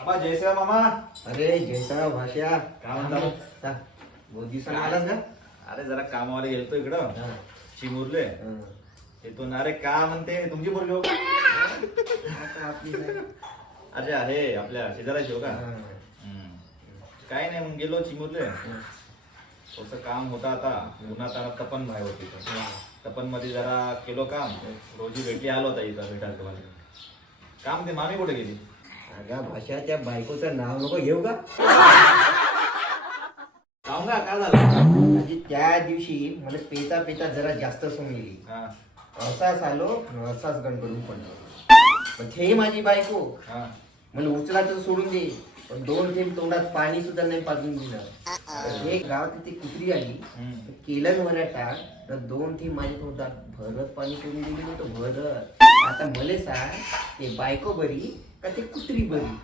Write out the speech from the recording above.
आबा जयसेवा मामा. अरे जयसा भाषा काय म्हणता? बहुत दिवसांनी आलास का? अरे जरा कामावाले गेलतो इकडं हा. चिमुरले हा. तिथून. अरे का म्हणते तुमची पोरगी हो का? आता आपली नाही. अरे आहे आपल्या शेजाराची हो का? हा. काय नाही मग गेलो चिमुरले. थोडस काम होतं आता उन्हात आणत तपन बाहेर होती. तपन मध्ये जरा केलो काम. रोजी भेटी आलो होता इथं भेटायला तुम्हाला. काम ते मामी कुठे गेली? अगं भाषा त्या बायकोचं नाव नको घेऊ का? काम का काय झालं? म्हणजे त्या दिवशी मला पेता पेता जरा जास्त सोंगली. हा असाच आलो असाच गणपती पडलो. पण हे माझी बायको हा मला उचलाचं सोडून दे, पण 2 थेंब तोंडात पाणी सुद्धा नाही पाजून दिलं. तर एक गावात तिथे कुत्री आली, केलं वराटा तर 2 थेंब माझ्या तोंडात भरत पाणी सोडून दिली नव्हतं भरत. आता मला सांग ते बायको बरी का ते कुत्री बरी?